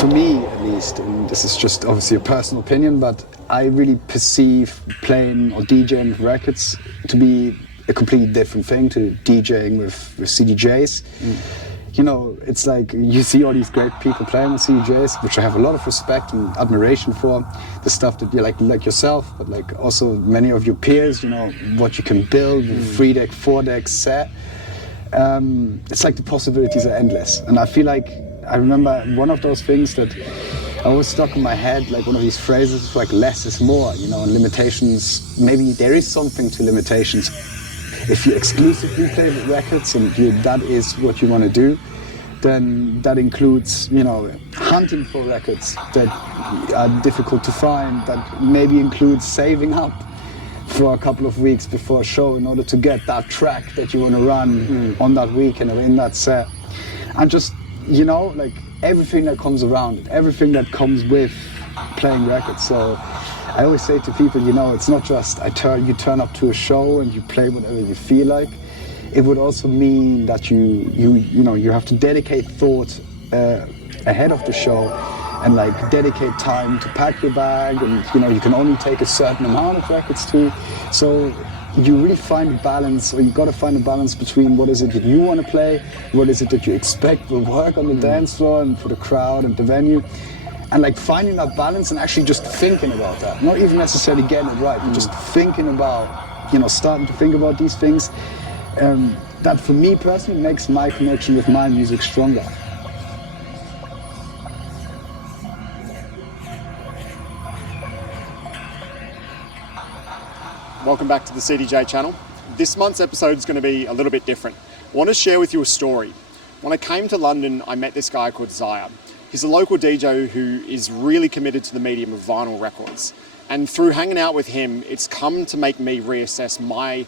for me at least, and this is just obviously a personal opinion, but I really perceive playing or DJing with records to be a completely different thing to DJing with CDJs. You know, it's like you see all these great people playing with CDJs, which I have a lot of respect and admiration for. The stuff that you like yourself, but like also many of your peers, you know, what you can build with 3-deck, 4-deck set. It's like the possibilities are endless. And I feel like, I remember one of those things that I always stuck in my head, like one of these phrases, like less is more, you know, and limitations, maybe there is something to limitations. If you exclusively play with records and that is what you want to do, then that includes, you know, hunting for records that are difficult to find, that maybe includes saving up for a couple of weeks before a show in order to get that track that you want to run on that weekend or in that set. And just, you know, like everything that comes around it, everything that comes with playing records. So I always say to people, you know, it's not just you turn up to a show and you play whatever you feel like. It would also mean that you have to dedicate thought ahead of the show and like dedicate time to pack your bag, and you know you can only take a certain amount of records too. So you really find a balance, or you got to find a balance between what is it that you want to play, what is it that you expect will work on the dance floor and for the crowd and the venue. And like finding that balance and actually just thinking about that, not even necessarily getting it right, but just thinking about, you know, starting to think about these things. That for me personally makes my connection with my music stronger. Welcome back to the CDJ channel. This month's episode is going to be a little bit different. I want to share with you a story. When I came to London, I met this guy called Szeir. He's a local DJ who is really committed to the medium of vinyl records. And through hanging out with him, it's come to make me reassess my,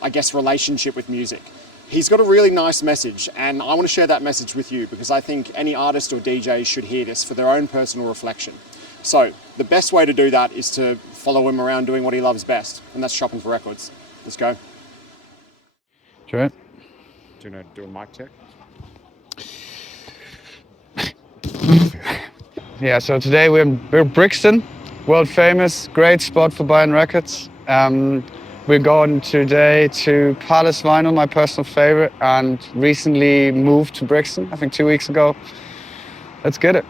I guess, relationship with music. He's got a really nice message, and I want to share that message with you because I think any artist or DJ should hear this for their own personal reflection. So the best way to do that is to follow him around doing what he loves best, and that's shopping for records. Let's go. Sure. Do you know, do a mic check? Yeah, so today we're in Brixton, world famous, great spot for buying records. We're going today to Palace Vinyl, my personal favorite, and recently moved to Brixton, I think 2 weeks ago. Let's get it.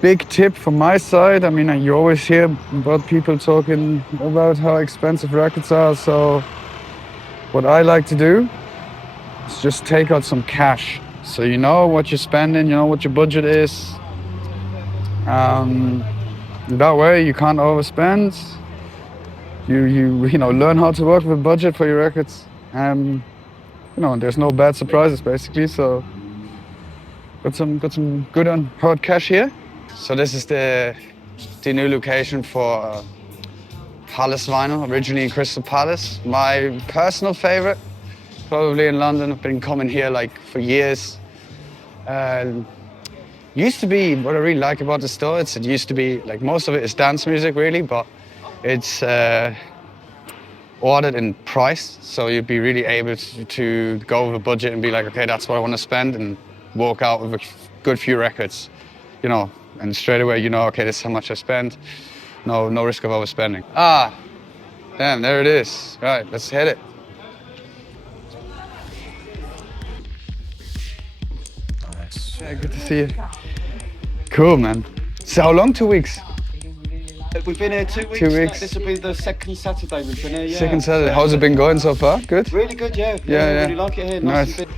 Big tip from my side, I mean, you always hear about people talking about how expensive records are, so what I like to do is just take out some cash. So you know what you're spending, you know what your budget is. That way you can't overspend. You know, learn how to work with budget for your records. You know, there's no bad surprises basically, so got some good on hard cash here. So this is the new location for Palace Vinyl, originally in Crystal Palace. My personal favorite, probably in London. I've been coming here like for years. Used to be, what I really like about the store, it used to be, like most of it is dance music really, but it's ordered in price. So you'd be really able to go with a budget and be like, okay, that's what I want to spend, and walk out with a good few records, you know, and straight away you know, okay, this is how much I spend. No risk of overspending. Ah, damn, there it is. Right, let's hit it. Yeah, good to see you. Cool, man. So how long? 2 weeks? We've been here 2 weeks. 2 weeks. This will be the second Saturday we've been here, yeah. Second Saturday. How's it been going so far? Good? Really good, yeah. Yeah. Really like it here. Nice. And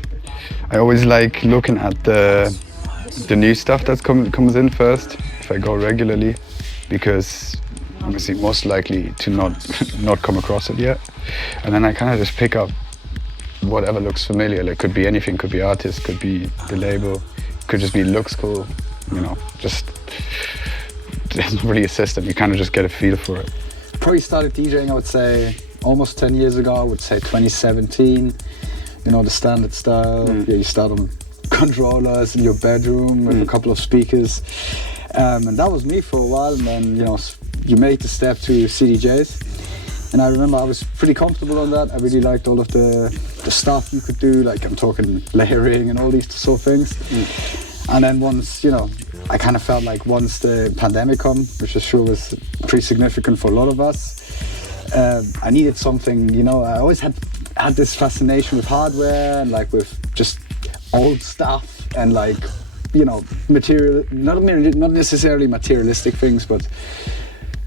I always like looking at the new stuff that comes in first, if I go regularly, because obviously most likely to not come across it yet. And then I kind of just pick up whatever looks familiar. Like, could be anything, could be artist, could be the label, could just be looks cool, you know, just it's really a system. You kind of just get a feel for it. Probably started DJing, I would say, almost 10 years ago. I would say 2017. You know, the standard style. Yeah, you start on controllers in your bedroom with a couple of speakers. And that was me for a while. And then, you know, you made the step to CDJs. And I remember I was pretty comfortable on that. I really liked all of the stuff you could do. Like, I'm talking layering and all these sort of things. And then once, you know, I kind of felt like once the pandemic come, which I'm sure was pretty significant for a lot of us, I needed something, you know. I always had this fascination with hardware and like with just old stuff and like, you know, material, not necessarily materialistic things, but,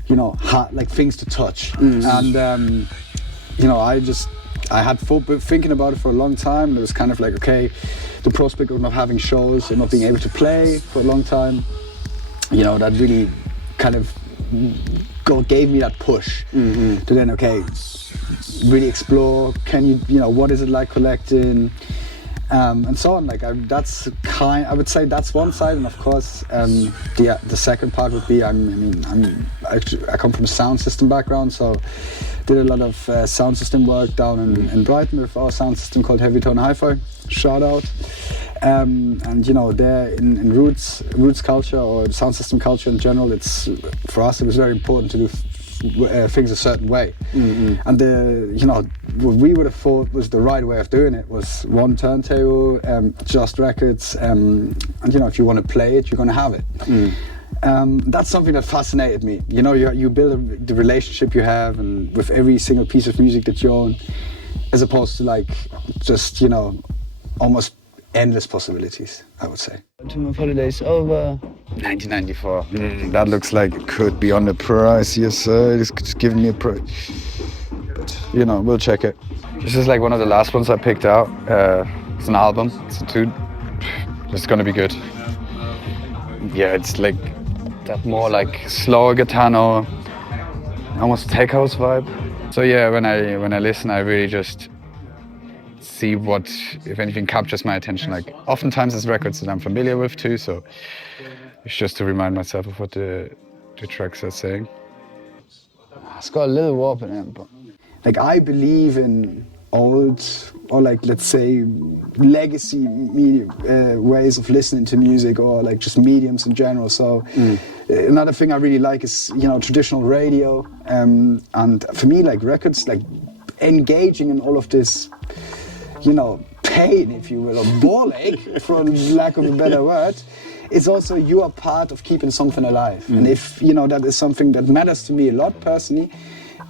you know, like things to touch. And, you know, I had been thinking about it for a long time. It was kind of like, okay, the prospect of not having shows and not being able to play for a long time, you know, that really kind of gave me that push to then, okay, really explore. Can you know, what is it like collecting, and so on. Like I would say that's one side, and of course, the second part would be I come from a sound system background, so did a lot of sound system work down in Brighton with our sound system called Heavy Tone Hi-Fi. Shout out. And you know, there in roots culture or sound system culture in general, for us it was very important to do things a certain way. And you know, what we would have thought was the right way of doing it was one turntable, just records, and you know, if you want to play it, you're going to have it. That's something that fascinated me. You know, you build the relationship you have and with every single piece of music that you own, as opposed to like just, you know, almost endless possibilities, I would say. Ultimate holidays over 1994. That looks like it could be on the price. Yes, sir. It's just giving me a price. But, you know, we'll check it. This is like one of the last ones I picked out. It's an album. It's a tune. It's gonna be good. Yeah, it's like that more like slower guitar, no, almost tech house vibe. So yeah, when I listen, I really just see what, if anything, captures my attention. Like oftentimes it's records that I'm familiar with too, so it's just to remind myself of what the tracks are saying. It's got a little warp in it, but like I believe in old, or like, let's say, legacy ways of listening to music, or like just mediums in general. So another thing I really like is, you know, traditional radio, and for me, like records, like engaging in all of this, you know, pain, if you will, or ball ache, for lack of a better word. It's also, you are part of keeping something alive. And if, you know, that is something that matters to me a lot personally,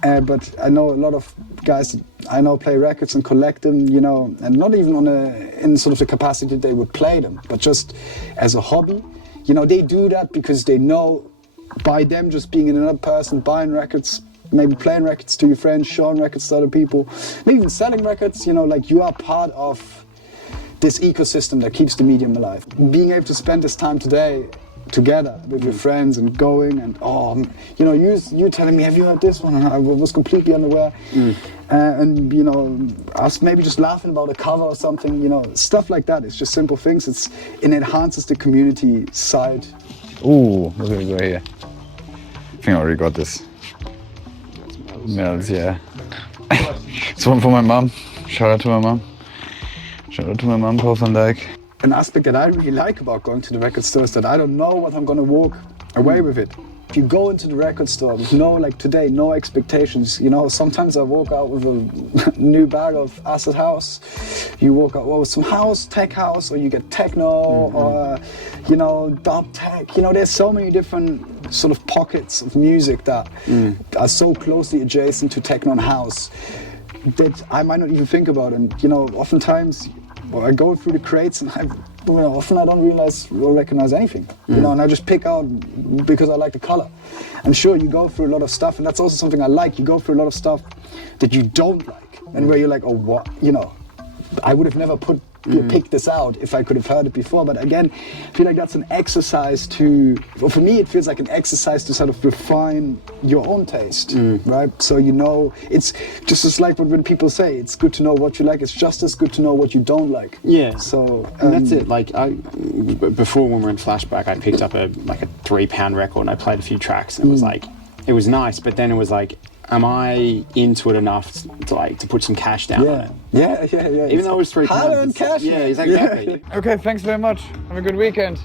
but I know a lot of guys that I know play records and collect them, you know, and not even in sort of the capacity they would play them, but just as a hobby. You know, they do that because they know by them just being another person, buying records, maybe playing records to your friends, showing records to other people, maybe even selling records, you know, like you are part of this ecosystem that keeps the medium alive. Being able to spend this time today together with your friends and going and, you know, you telling me, have you heard this one? And I was completely unaware. And, you know, us maybe just laughing about a cover or something, you know, stuff like that. It's just simple things. It enhances the community side. ooh, look at it go here. I think I already got this. Mel's, yeah. It's one for my mom. Shout out to my mom. Shout out to my mom, Paul van Dijk. An aspect that I really like about going to the record store is that I don't know what I'm gonna walk away with it. If you go into the record store with no expectations, you know, sometimes I walk out with a new bag of acid house. You walk out with some house, tech house, or you get techno, or, you know, dub tech. You know, there's so many different sort of pockets of music that are so closely adjacent to techno and house that I might not even think about. And, you know, oftentimes, I go through the crates and often I don't realize or recognize anything, you know, and I just pick out because I like the color. And sure, you go through a lot of stuff, and that's also something I like. You go through a lot of stuff that you don't like, and where you're like, oh, what, you know, I would have never picked this out if I could have heard it before. But again, I feel like that's an exercise for me, it feels like an exercise to sort of refine your own taste, right? So, you know, it's just as like when people say it's good to know what you like, it's just as good to know what you don't like. Yeah. So and that's it. Like before, when we were in Flashback, I picked up a £3 record and I played a few tracks, and it was like, it was nice, but then it was like, am I into it enough to put some cash down on it? Yeah. Even though it was £3. Higher in cash. Yeah, exactly. Okay, thanks very much. Have a good weekend.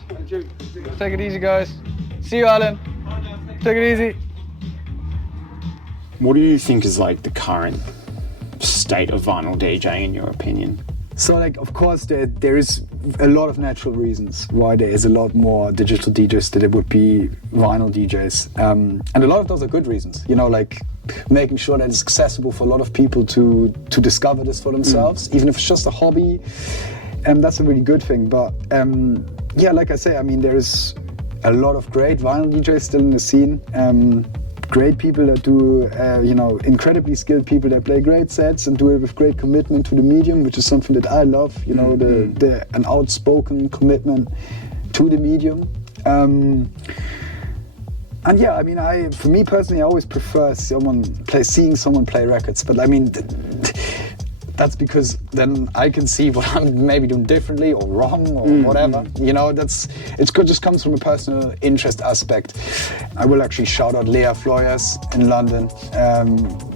Take it easy, guys. See you, Alan. Take it easy. What do you think is like the current state of vinyl DJing in your opinion? So like, of course, there is a lot of natural reasons why there is a lot more digital DJs than there would be vinyl DJs. And a lot of those are good reasons, you know, like making sure that it's accessible for a lot of people to discover this for themselves, even if it's just a hobby. And that's a really good thing. But yeah, like I say, I mean, there's a lot of great vinyl DJs still in the scene. Great people that do, you know, incredibly skilled people that play great sets and do it with great commitment to the medium, which is something that I love, you know, an outspoken commitment to the medium. And yeah, I mean, for me personally, I always prefer seeing someone play records, but I mean, that's because then I can see what I'm maybe doing differently or wrong or whatever. You know, just comes from a personal interest aspect. I will actually shout out Lea Floyers in London,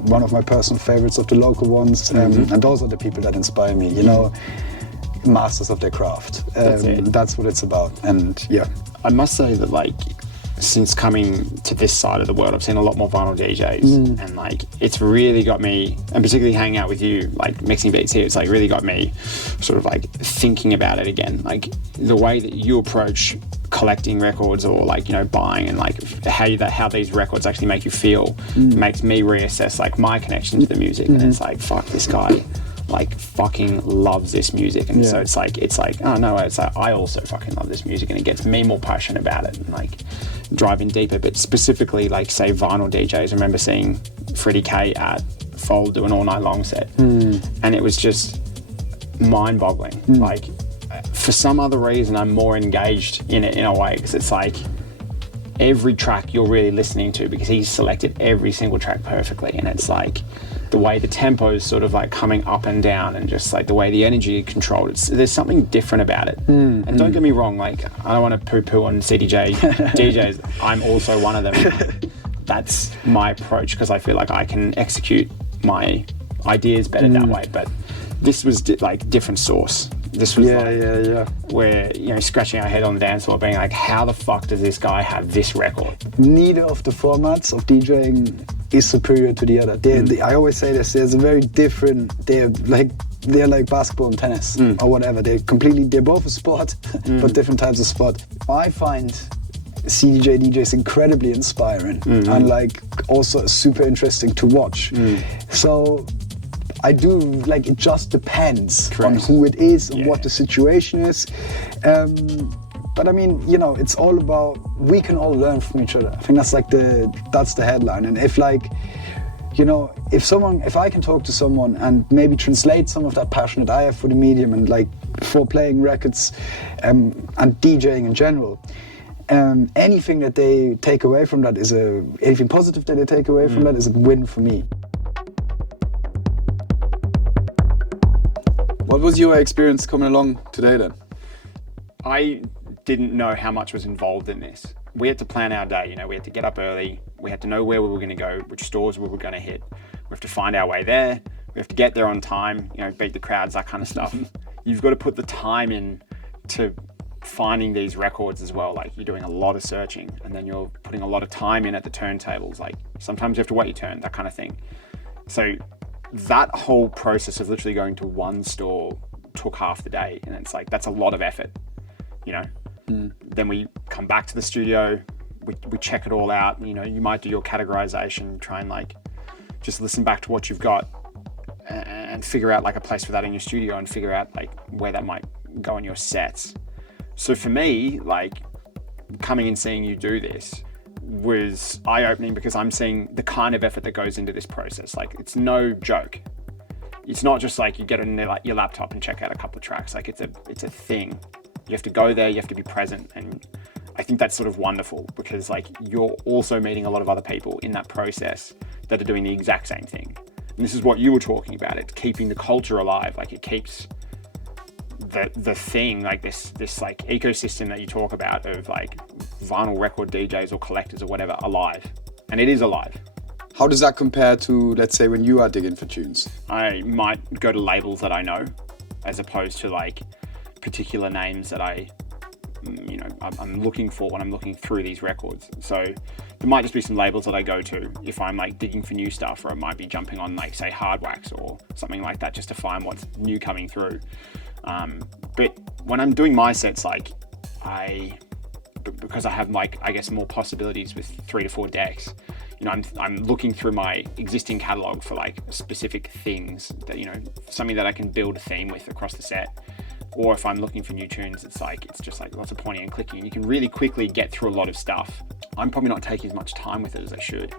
one of my personal favorites of the local ones. And those are the people that inspire me, you know, masters of their craft. That's what it's about. And yeah. I must say that, like, since coming to this side of the world, I've seen a lot more vinyl DJs, and like it's really got me, and particularly hanging out with you, like mixing beats here, it's like really got me sort of like thinking about it again. Like the way that you approach collecting records or like, you know, buying, and like how these records actually make you feel makes me reassess like my connection to the music. And it's like, fuck, this guy like fucking loves this music, and so it's like oh no, it's like I also fucking love this music, and it gets me more passionate about it and like driving deeper. But specifically, like say vinyl DJs, I remember seeing Freddie K at Fold do an all night long set, and it was just mind-boggling. Like for some other reason, I'm more engaged in it in a way, because it's like every track you're really listening to, because he's selected every single track perfectly, and it's like the way the tempo is sort of like coming up and down, and just like the way the energy is controlled. There's something different about it. And don't get me wrong, like I don't want to poo-poo on CDJ DJs. I'm also one of them. That's my approach, because I feel like I can execute my ideas better that way. But this was like different sauce. This was where, you know, scratching our head on the dance floor being like, how the fuck does this guy have this record? Neither of the formats of DJing is superior to the other. I always say this, there's a very different, they're like basketball and tennis or whatever. They're both a sport, but different types of sport. I find CDJ DJs incredibly inspiring and like also super interesting to watch. So I do, like, it just depends on who it is and what the situation is. But I mean, you know, it's all about, we can all learn from each other. I think that's like that's the headline. And if like, you know, if I can talk to someone and maybe translate some of that passion that I have for the medium and like for playing records and DJing in general, anything that they take away from that anything positive that they take away from that is a win for me. What was your experience coming along today then? I didn't know how much was involved in this. We had to plan our day, you know, we had to get up early, we had to know where we were going to go, which stores we were going to hit. We have to find our way there, we have to get there on time, you know, beat the crowds, that kind of stuff. You've got to put the time in to finding these records as well. Like, you're doing a lot of searching, and then you're putting a lot of time in at the turntables. Like, sometimes you have to wait your turn, that kind of thing. So that whole process of literally going to one store took half the day, and it's like, that's a lot of effort, you know. Then we come back to the studio, we check it all out, you know, you might do your categorization, try and like just listen back to what you've got and figure out like a place for that in your studio, and figure out like where that might go in your sets. So for me, like, coming and seeing you do this was eye-opening, because I'm seeing the kind of effort that goes into this process. Like, it's no joke. It's not just like you get on your laptop and check out a couple of tracks. Like, it's a thing. You have to go there, you have to be present, and I think that's sort of wonderful, because like you're also meeting a lot of other people in that process that are doing the exact same thing. And this is what you were talking about, it keeping the culture alive. Like, it keeps the thing, like this like ecosystem that you talk about of like vinyl record DJs or collectors or whatever, alive. And it is alive. How does that compare to, let's say, when you are digging for tunes? I might go to labels that I know, as opposed to like particular names that I'm looking for when I'm looking through these records. So there might just be some labels that I go to if I'm like digging for new stuff, or it might be jumping on like say hard wax or something like that just to find what's new coming through. But when I'm doing my sets, like because I have like, I guess, more possibilities with 3 to 4 decks, you know, I'm looking through my existing catalog for like specific things that, you know, something that I can build a theme with across the set. Or if I'm looking for new tunes, it's just like lots of pointing and clicking, and you can really quickly get through a lot of stuff. I'm probably not taking as much time with it as I should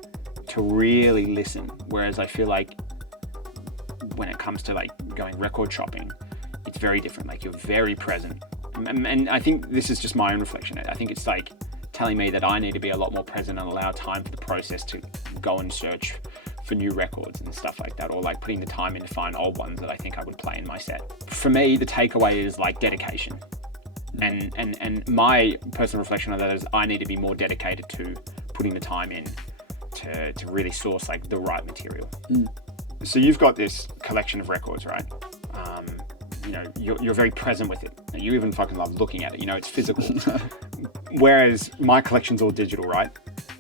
to really listen. Whereas I feel like when it comes to like going record shopping, it's very different. Like you're very present. And I think this is just my own reflection. I think it's like telling me that I need to be a lot more present and allow time for the process to go and search for new records and stuff like that, or like putting the time in to find old ones that I think I would play in my set. For me, the takeaway is like dedication. And my personal reflection on that is I need to be more dedicated to putting the time in to really source like the right material. So you've got this collection of records, right? You know, you're very present with it. You even fucking love looking at it. You know, it's physical. Whereas my collection's all digital, right?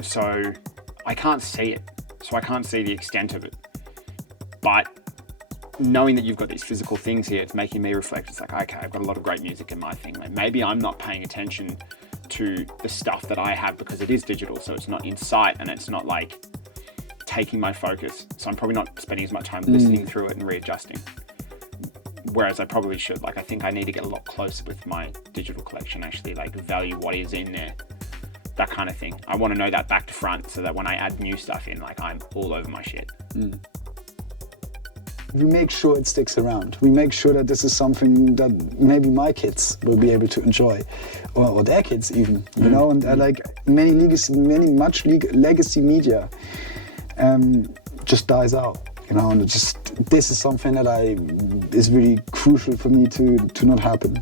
So I can't see it. So I can't see the extent of it. But knowing that you've got these physical things here, it's making me reflect. It's like, okay, I've got a lot of great music in my thing. Like maybe I'm not paying attention to the stuff that I have because it is digital. So it's not in sight and it's not like taking my focus. So I'm probably not spending as much time listening through it and readjusting. Whereas I probably should. Like, I think I need to get a lot closer with my digital collection, actually like value what is in there. That kind of thing. I want to know that back to front so that when I add new stuff in, like I'm all over my shit. We make sure it sticks around. We make sure that this is something that maybe my kids will be able to enjoy, or their kids even, you know. And like much legacy media just dies out, you know. And this is something that is really crucial for me to not happen.